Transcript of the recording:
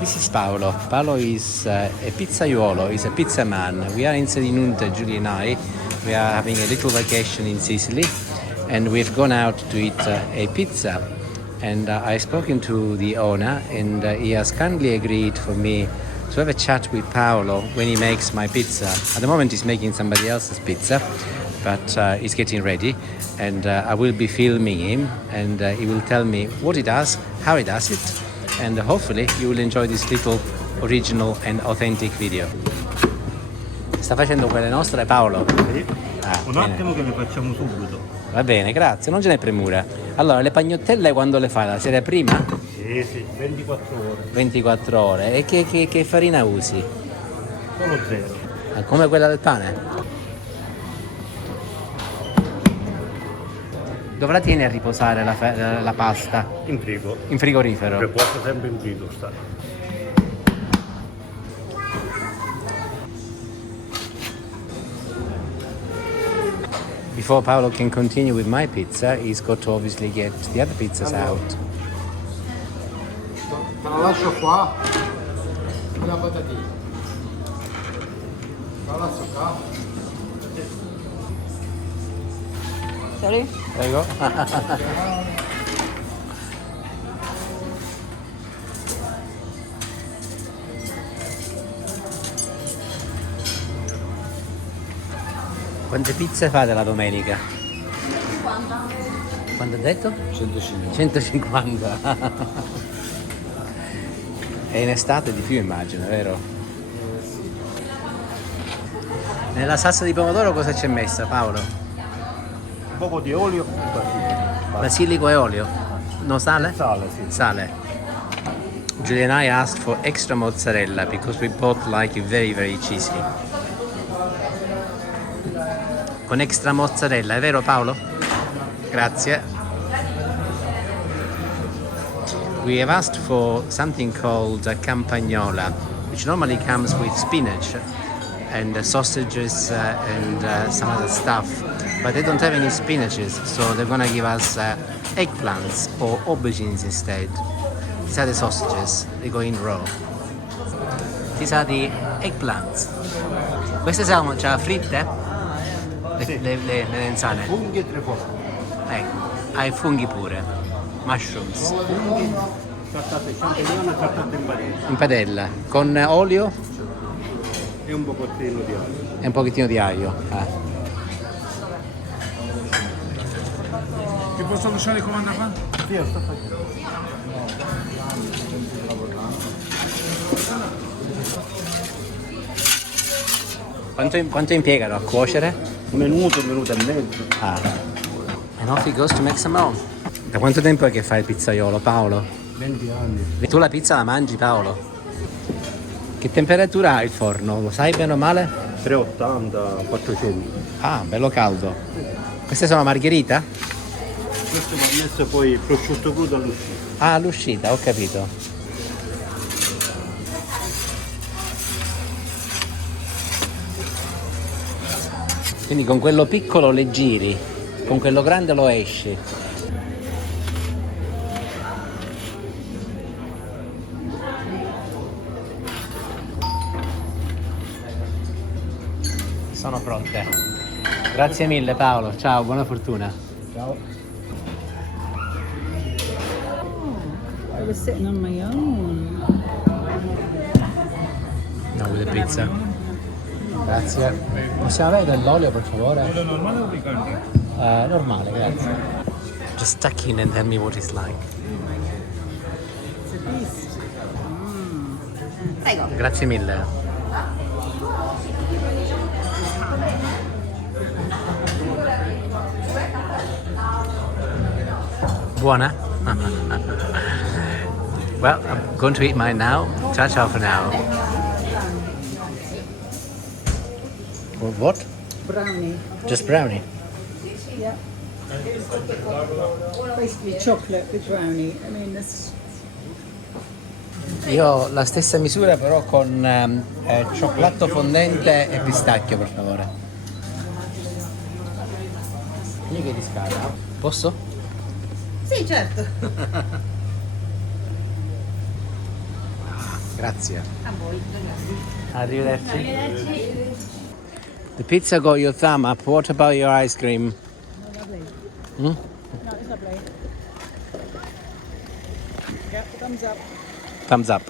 This is Paolo. Paolo is a pizzaiolo, he's a pizza man. We are in Selinunte, Julie and I. We are having a little vacation in Sicily and we've gone out to eat a pizza. And I've spoken to the owner and he has kindly agreed for me to have a chat with Paolo when he makes my pizza. At the moment he's making somebody else's pizza, but he's getting ready and I will be filming him and he will tell me what he does, how he does it, and hopefully you will enjoy this little original and authentic video. Sta facendo quelle nostre Paolo? Sì. Un bene. attimo che le facciamo subito. Va bene, grazie, non ce n'è premura. Allora, le pagnottelle quando le fai? La sera prima? Sì, 24 ore. 24 ore. E che farina usi? Solo zero. Ah, come quella del pane? Dove la tieni a riposare la pasta? In frigo. In frigorifero? Per posto sempre in frigo sta. Before Paolo can continue with my pizza, he's got to obviously get the other pizzas out. Te la lascio qua, una patatina. Te la lascio qua. Sorry? Prego. Quante pizze fate la domenica? 50. Quanto hai detto? 150. 150. E in estate di più immagino, vero? Nella salsa di pomodoro cosa c'è messa, Paolo? Un poco di olio e basilico. Basilico e olio? No sale? Sale, sì. Sale. Julie and I asked for extra mozzarella because we both like it very very cheesy. Con extra mozzarella, è vero Paolo? Grazie. We have asked for something called campagnola, which normally comes with spinach and sausages and some other stuff, but they don't have any spinaches, so they're gonna give us eggplants or aubergines instead. These are the sausages, they go in raw. These are the eggplants. Queste sono già fritte? Sì. Le melanzane? Funghi e trefoili. Ecco, hai funghi pure. Mushrooms. Funghi, trattate champignoni, trattate in padella. In padella, con olio E un pochettino di aglio. e un pochettino di aglio. Ti posso lasciare il comando qua? Sì, sta facendo. Quanto impiegano a cuocere? Un minuto e mezzo. And off he goes to make some more. Da quanto tempo è che fai il pizzaiolo, Paolo? 20 anni. E tu la pizza la mangi, Paolo? Che temperatura ha il forno? Lo sai bene o male? 380, 400. Ah, bello caldo. Queste sono margherita? Questo va messo poi prosciutto crudo all'uscita. Ah, all'uscita, ho capito. Quindi con quello piccolo le giri, con quello grande lo esci. Sono pronte. Grazie mille Paolo, ciao, buona fortuna. Ciao. I was sitting on my own. No, with the pizza. Grazie. Possiamo avere dell'olio per favore? Quello normale o piccante? Normale, grazie. Just tuck in and tell me what it's like. It's a beast. Prego. Grazie mille. Buona? Well, I'm going to eat mine now. Ciao ciao for now. What? Brownie. Just brownie? Yeah. Basically chocolate with brownie. I mean, this. Io ho la stessa misura però con cioccolato fondente e pistacchio per favore. Io che di scala? Posso? Sì, certo. Grazie. A voi, Arrivederci. Arrivederci. The pizza got your thumb up. What about your ice cream? No, lovely. Hmm? No, it's lovely. Yep, thumbs up. Thumbs up.